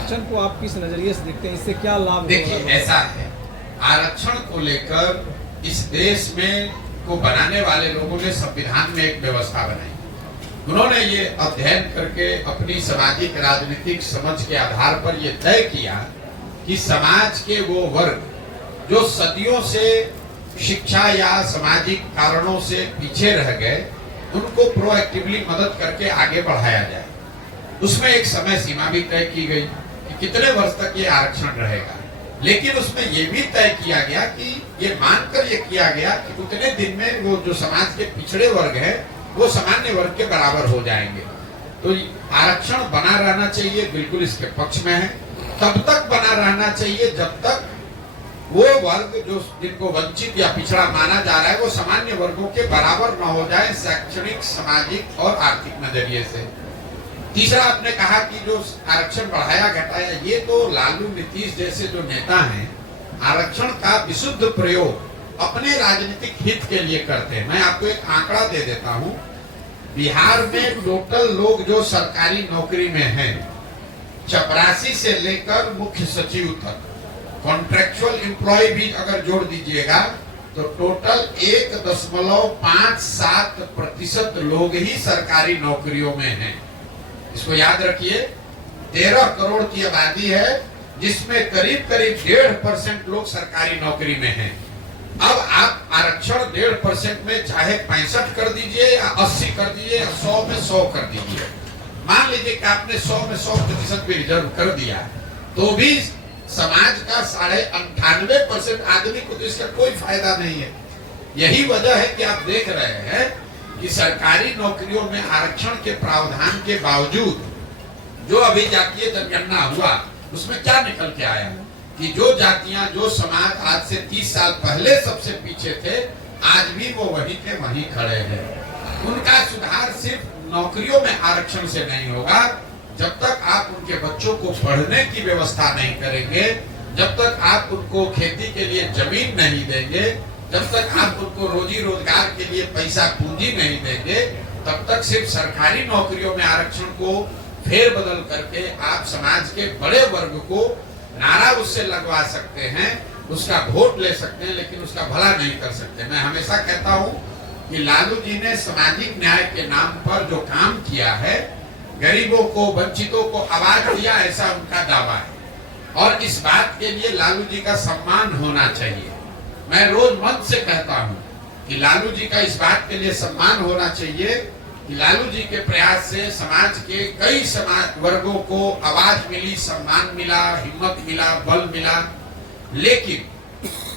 आरक्षण को आप किस नजरिए से देखते हैं, इससे क्या लाभ? देखिए, ऐसा है, आरक्षण को लेकर इस देश में को बनाने वाले लोगों ने संविधान में एक व्यवस्था बनाई। उन्होंने ये अध्ययन करके अपनी सामाजिक राजनीतिक समझ के आधार पर ये तय किया कि समाज के वो वर्ग जो सदियों से शिक्षा या सामाजिक कारणों से पीछे रह गए, उनको प्रोएक्टिवली मदद करके आगे बढ़ाया जाए। उसमें एक समय सीमा भी तय की गई कि कितने वर्ष तक ये आरक्षण रहेगा, लेकिन उसमें ये भी तय किया गया कि ये मानकर ये किया गया कि उतने दिन में वो जो समाज के पिछड़े वर्ग है वो सामान्य वर्ग के बराबर हो जाएंगे। तो आरक्षण बना रहना चाहिए, बिल्कुल इसके पक्ष में है। तब तक बना रहना चाहिए जब तक वो वर्ग जो जिनको वंचित या पिछड़ा माना जा रहा है वो सामान्य वर्गों के बराबर न हो जाए, शैक्षणिक, सामाजिक और आर्थिक नजरिए से। तीसरा, आपने कहा कि जो आरक्षण बढ़ाया घटाया, ये तो लालू, नीतीश जैसे जो नेता हैं आरक्षण का विशुद्ध प्रयोग अपने राजनीतिक हित के लिए करते हैं। मैं आपको एक आंकड़ा दे देता हूं। बिहार में टोटल लोग जो सरकारी नौकरी में हैं, चपरासी से लेकर मुख्य सचिव तक, कॉन्ट्रेक्चुअल एम्प्लॉय भी अगर जोड़ दीजिएगा तो टोटल 1.57% लोग ही सरकारी नौकरियों में हैं। इसको याद रखिए, 13 करोड़ की आबादी है जिसमें करीब करीब 1.5% लोग सरकारी नौकरी में हैं। अब आप आरक्षण 1.5% में चाहे 65 कर दीजिए या 80 कर दीजिए या 100 में 100 कर दीजिए, मान लीजिए कि आपने 100 में 100% भी रिजर्व कर दिया, तो भी समाज का 98.5% आदमी को तो इसका कोई फायदा नहीं है। यही वजह है कि आप देख रहे हैं कि सरकारी नौकरियों में आरक्षण के प्रावधान के बावजूद जो अभी जातीय जनगणना हुआ उसमें क्या निकल के आया कि जो जातियां, जो समाज आज से 30 साल पहले सबसे पीछे थे, आज भी वो वही के वही खड़े हैं। उनका सुधार सिर्फ नौकरियों में आरक्षण से नहीं होगा। जब तक आप उनके बच्चों को पढ़ने की व्यवस्था नहीं करेंगे, जब तक आप उनको खेती के लिए जमीन नहीं देंगे, जब तक आप उनको रोजी रोजगार के लिए पैसा पूंजी नहीं देंगे, तब तक सिर्फ सरकारी नौकरियों में आरक्षण को फेरबदल करके आप समाज के बड़े वर्ग को नारा उससे लगवा सकते हैं, उसका वोट ले सकते हैं, लेकिन उसका भला नहीं कर सकते। मैं हमेशा कहता हूं कि लालू जी ने सामाजिक न्याय के नाम पर जो काम किया है, गरीबों को, वंचितों को आवाज दिया, ऐसा उनका दावा है और इस बात के लिए लालू जी का सम्मान होना चाहिए। मैं रोज मन से कहता हूं कि लालू जी का इस बात के लिए सम्मान होना चाहिए कि लालू जी के प्रयास से समाज के कई समाज वर्गों को आवाज मिली, सम्मान मिला, हिम्मत मिला, बल मिला। लेकिन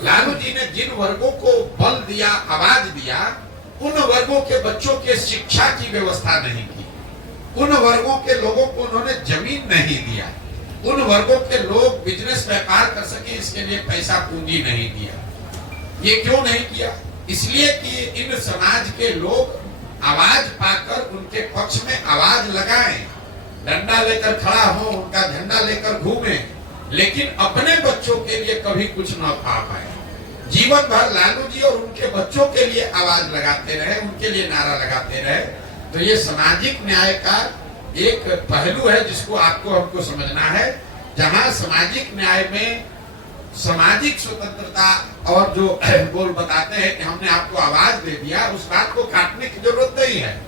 लालू जी ने जिन वर्गों को बल दिया, आवाज दिया, उन वर्गों के बच्चों के शिक्षा की व्यवस्था नहीं की, उन वर्गों के लोगों को उन्होंने जमीन नहीं दिया, उन वर्गों के लोग बिजनेस व्यापार कर सके इसके लिए पैसा पूंजी नहीं दिया। ये क्यों नहीं किया? इसलिए कि इन समाज के लोग आवाज पाकर उनके पक्ष में आवाज लगाएं, डंडा लेकर खड़ा हो, उनका झंडा लेकर घूमें, लेकिन अपने बच्चों के लिए कभी कुछ न पा पाए। जीवन भर लालू जी और उनके बच्चों के लिए आवाज लगाते रहे, उनके लिए नारा लगाते रहे। तो ये सामाजिक न्याय का एक पहलू है जिसको आपको हमको समझना है। जहां सामाजिक न्याय में सामाजिक स्वतंत्रता और जो बोल बताते हैं कि हमने आपको आवाज दे दिया, उस बात को काटने की जरूरत नहीं है।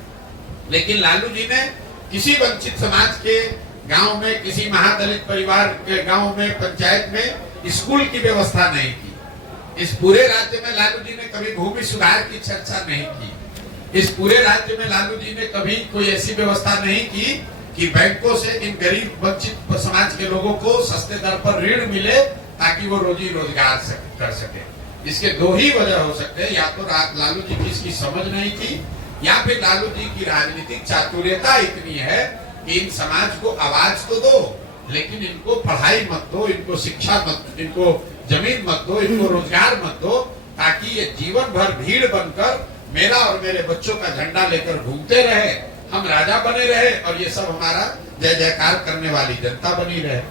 लेकिन लालू जी ने किसी वंचित समाज के गांव में, किसी महादलित परिवार के गांव में, पंचायत में स्कूल की व्यवस्था नहीं की। इस पूरे राज्य में लालू जी ने कभी भूमि सुधार की चर्चा नहीं की। इस पूरे राज्य में लालू जी ने कभी कोई ऐसी व्यवस्था नहीं की कि बैंकों से इन गरीब वंचित समाज के लोगों को सस्ते दर पर ऋण मिले ताकि वो रोजी रोजगार कर सके। इसके दो ही वजह हो सकते हैं, या तो लालू जी की इसकी समझ नहीं थी, या फिर लालू जी की राजनीतिक चातुर्यता इतनी है कि इन समाज को आवाज तो दो, लेकिन इनको पढ़ाई मत दो, इनको शिक्षा मत, इनको जमीन मत दो, इनको रोजगार मत दो, ताकि ये जीवन भर भीड़ बनकर मेरा और मेरे बच्चों का झंडा लेकर घूमते रहे, हम राजा बने रहे और ये सब हमारा जय जयकार करने वाली जनता बनी रहे।